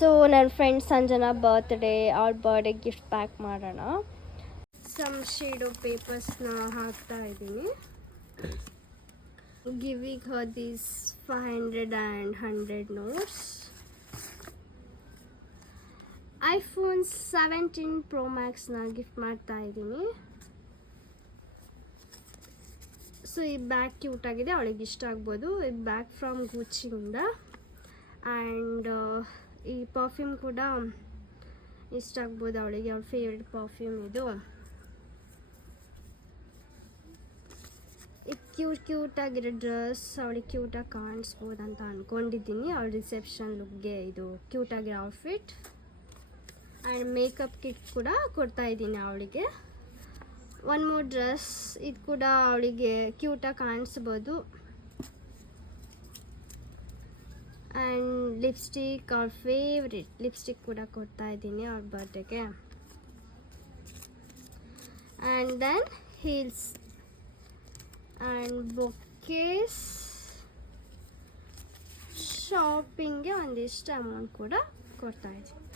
So ನನ್ನ friend Sanjana birthday, ಅವ್ರ birthday gift pack ಮಾಡೋಣ. ಸಮ್ ಶೇಡೋ ಪೇಪರ್ಸ್ನ ಹಾಕ್ತಾ ಇದ್ದೀನಿ. Giving her these 500 and 100 notes. iPhone 17 Pro Maxನ ಗಿಫ್ಟ್ ಮಾಡ್ತಾ ಇದ್ದೀನಿ. ಸೊ ಈ ಬ್ಯಾಗ್ ಕ್ಯೂಟ್ ಆಗಿದೆ, ಅವಳಿಗೆ ಇಷ್ಟ ಆಗ್ಬೋದು. ಈ ಬ್ಯಾಗ್ ಫ್ರಮ್ ಗುಚ್ಚಿಯಿಂದ. ಆ್ಯಂಡ್ ಈ ಪರ್ಫ್ಯೂಮ್ ಕೂಡ ಇಷ್ಟ ಆಗ್ಬೋದು ಅವಳಿಗೆ, ಅವಳ ಫೇವ್ರೆಟ್ ಪರ್ಫ್ಯೂಮ್ ಇದು. ಇದು ಕ್ಯೂಟಾಗಿರೋ ಡ್ರೆಸ್, ಅವಳಿಗೆ ಕ್ಯೂಟಾಗಿ ಕಾಣಿಸ್ಬೋದು ಅಂತ ಅಂದ್ಕೊಂಡಿದ್ದೀನಿ. ಅವಳ ರಿಸೆಪ್ಷನ್ ಲುಕ್ಗೆ ಇದು ಕ್ಯೂಟಾಗಿರೋ ಔಟ್ಫಿಟ್. ಆ್ಯಂಡ್ ಮೇಕಪ್ ಕಿಟ್ ಕೂಡ ಕೊಡ್ತಾ ಇದ್ದೀನಿ ಅವಳಿಗೆ. ಒನ್ ಮೋರ್ ಡ್ರೆಸ್, ಇದು ಕೂಡ ಅವಳಿಗೆ ಕ್ಯೂಟಾಗಿ ಕಾಣಿಸ್ಬೋದು. ಆ್ಯಂಡ್ ಲಿಪ್ಸ್ಟಿಕ್, ಅವ್ರ ಫೇವ್ರೆಟ್ ಲಿಪ್ಸ್ಟಿಕ್ ಕೂಡ ಕೊಡ್ತಾ ಇದ್ದೀನಿ ಅವ್ರ ಬರ್ಡೇಗೆ. And then heels and bouquets. ಶಾಪಿಂಗ್ಗೆ ಒಂದಿಷ್ಟು ಅಮೌಂಟ್ ಕೂಡ ಕೊಡ್ತಾ ಇದ್ದೀನಿ.